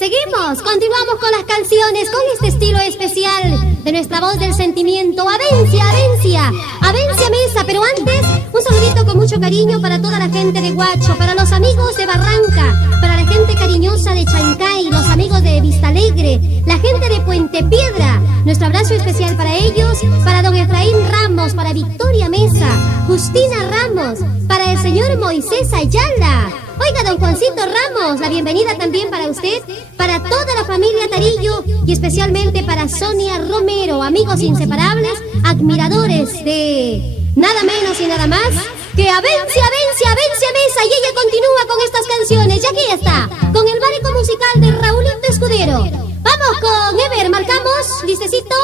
Seguimos, continuamos con las canciones, con este estilo especial de nuestra voz del sentimiento. Avencia, Avencia, Avencia Mesa. Pero antes, un saludito con mucho cariño para toda la gente de Huacho, para los amigos de Barranca, para la gente cariñosa de Chancay, los amigos de Vista Alegre, la gente de Puente Piedra. Nuestro abrazo especial para ellos, para don Efraín Ramos, para Victoria Mesa, Justina Ramos, para el señor Moisés Ayala. Oiga, don Juancito Ramos, la bienvenida también para usted, para toda la familia Tarillo y especialmente para Sonia Romero, amigos inseparables, admiradores de nada menos y nada más que Avencia, Avencia, Avencia Mesa. Y ella continúa con estas canciones. Y aquí está, con el barco musical de Raulito Escudero. Vamos con Ever, marcamos, listecito.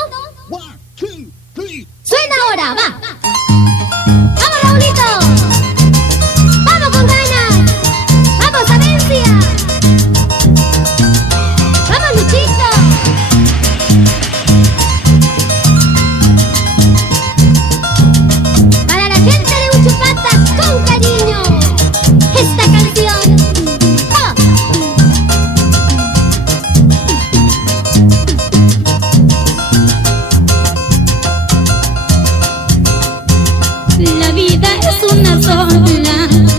Suena ahora, va. ¡Vamos, Raulito! ¡Vamos con ganas! ¡Vamos, Avencia! ¡Vamos, Luchito! Para la gente de Uchupata, con cariño, esta canción. ¡Oh! La vida es una sola,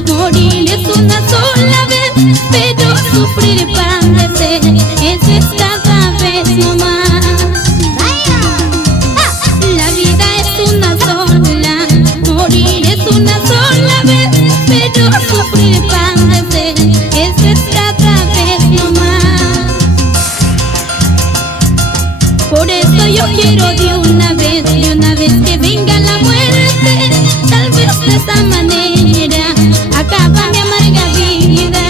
morir es una sola vez, pero sufrir y padecer es cada vez no más. La vida es una sola, morir es una sola vez, pero sufrir y padecer es cada vez no más. Por eso yo quiero de una vez que venga la muerte. Tal vez de esta manera acaba mi amarga vida.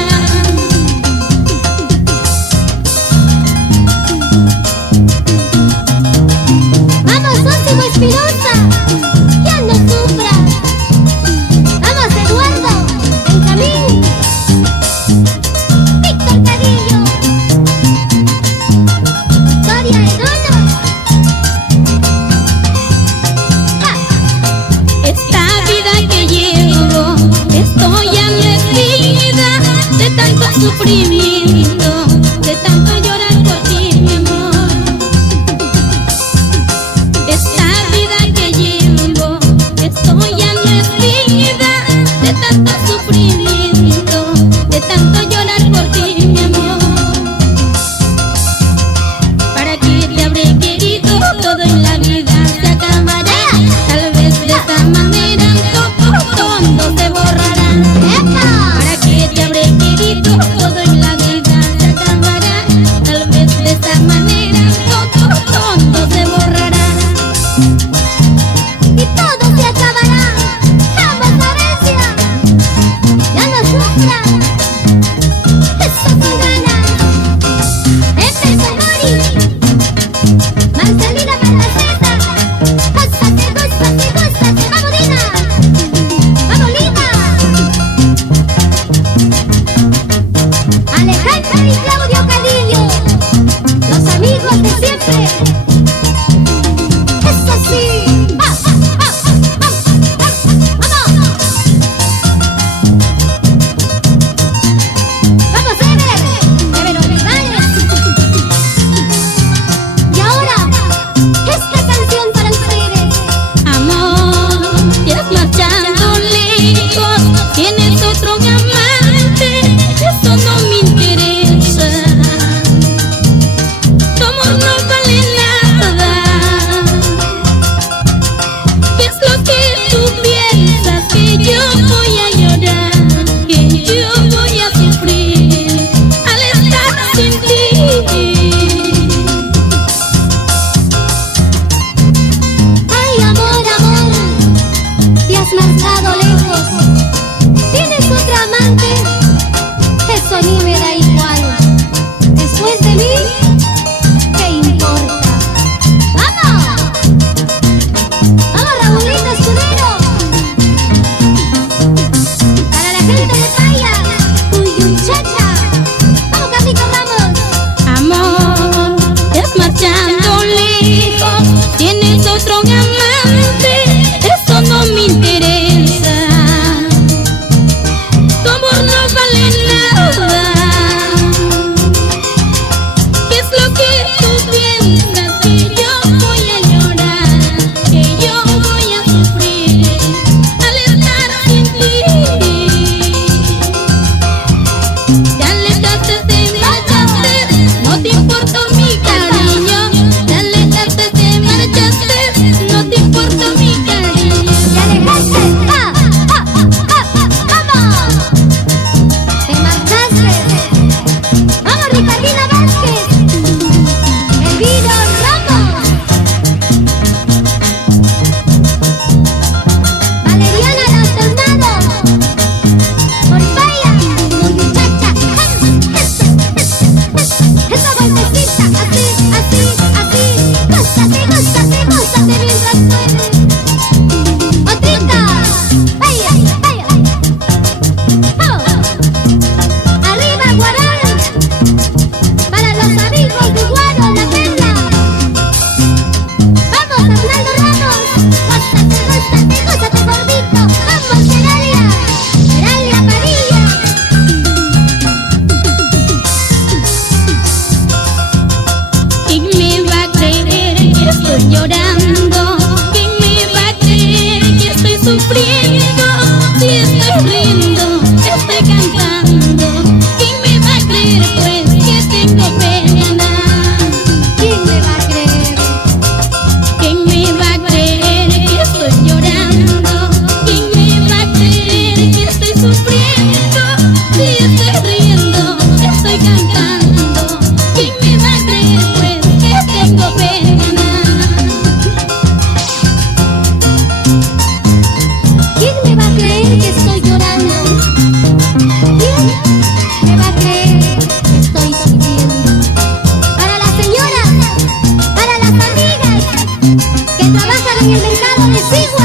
en el mercado de Sigüenza.